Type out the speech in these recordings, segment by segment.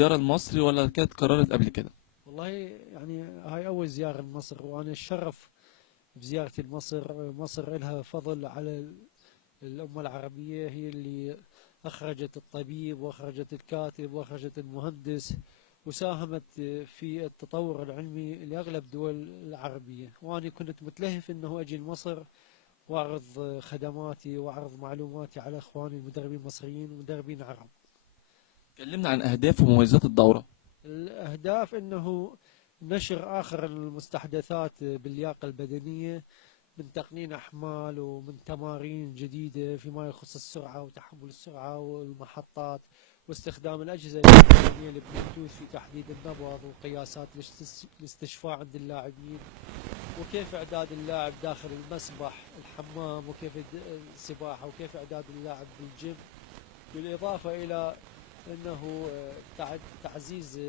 زيارة لمصر ولا كانت قررت قبل كده؟ والله يعني هاي أول زيارة لمصر، وأنا الشرف بزيارتي لمصر. مصر إلها فضل على الأمة العربية، هي اللي أخرجت الطبيب وأخرجت الكاتب وأخرجت المهندس، وساهمت في التطور العلمي لأغلب الدول العربية. وأنا كنت متلهف أنه أجي لمصر وأعرض خدماتي وأعرض معلوماتي على إخواني المدربين المصريين ومدربين عرب. كلمنا عن أهداف ومميزات الدورة. الأهداف أنه نشر آخر المستحدثات باللياقة البدنية، من تقنين أحمال ومن تمارين جديدة فيما يخص السرعة وتحمل السرعة والمحطات، واستخدام الأجهزة الإلكترونية البلوتوث في تحديد النبض وقياسات الاستشفاء عند اللاعبين، وكيف إعداد اللاعب داخل المسبح الحمام، وكيف السباحة، وكيف إعداد اللاعب بالجيم. بالإضافة إلى أنه تعزيز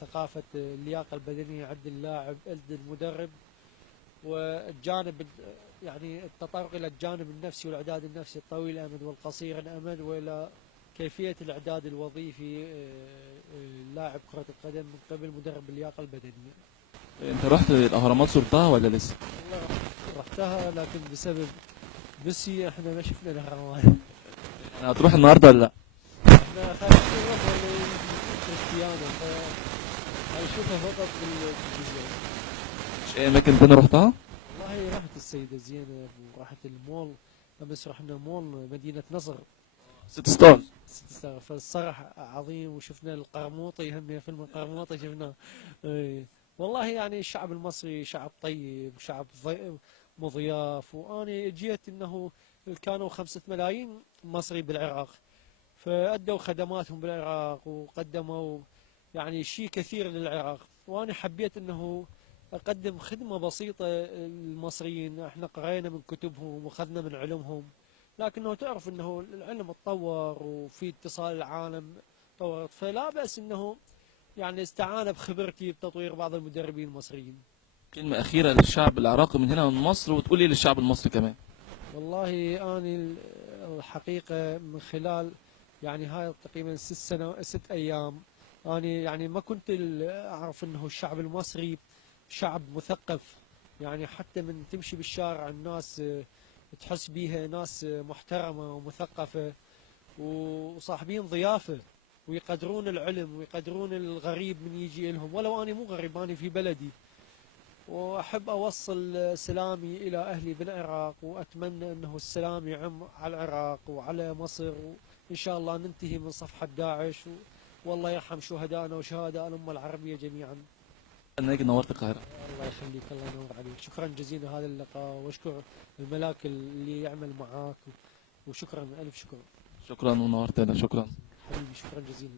ثقافة اللياقة البدنية عند اللاعب عند المدرب، والجانب يعني التطرق إلى الجانب النفسي والإعداد النفسي الطويل الأمد والقصير الأمد، وإلى كيفية الإعداد الوظيفي لاعب كرة القدم من قبل مدرب اللياقة البدنية. أنت رحت الأهرامات زرتها ولا لسه؟ والله رحتها، لكن بسبب ميسي احنا ما شفنا الأهرامات. يعني هتروح النهاردة ولا لأ؟ احنا خايفين نروح كريستيانو، فهنشوفها فقط بالتلفزيون. مش أي أماكن تاني رحتها؟ والله رحت السيدة زينب ورحت المول، أمس رحنا مول مدينة نصر. ست ستار. فالصرح عظيم، وشفنا القرموطي، هم فيلم القرموطي شفناه. إيه. والله يعني الشعب المصري شعب طيب، شعب مضياف. وأنا جيت أنه كانوا 5 ملايين مصري بالعراق، فأدوا خدماتهم بالعراق وقدموا يعني شيء كثير للعراق، وأنا حبيت أنه أقدم خدمة بسيطة للمصريين. احنا قرينا من كتبهم وأخذنا من علمهم، لكنه تعرف أنه العلم اتطور وفي اتصال العالم تطورت، فلا بأس أنه يعني استعان بخبرتي بتطوير بعض المدربين المصريين. كلمة أخيرة للشعب العراقي من هنا من مصر، وتقولي للشعب المصري كمان. والله أنا الحقيقة من خلال يعني هاي تقريبا 6 أيام، أنا يعني ما كنت أعرف أنه الشعب المصري شعب مثقف. يعني حتى من تمشي بالشارع الناس تحس بيها ناس محترمة ومثقفة وصاحبين ضيافة، ويقدرون العلم ويقدرون الغريب من يجي لهم، ولو أنا مو غريب، أنا في بلدي. وأحب أوصل سلامي إلى أهلي بالعراق، وأتمنى أنه السلام يعم على العراق وعلى مصر، وإن شاء الله ننتهي من صفحة داعش، والله يرحم شهدائنا وشهداء الأمة العربية جميعا. أنا أجي نورت القاهرة. الله يخليك، الله ينور عليك. شكرا جزيلا هذا اللقاء، واشكر الملاك اللي يعمل معاك، وشكرا ألف شكر. شكرا ونورتنا، شكرا. حبيبي شكرا جزيلا.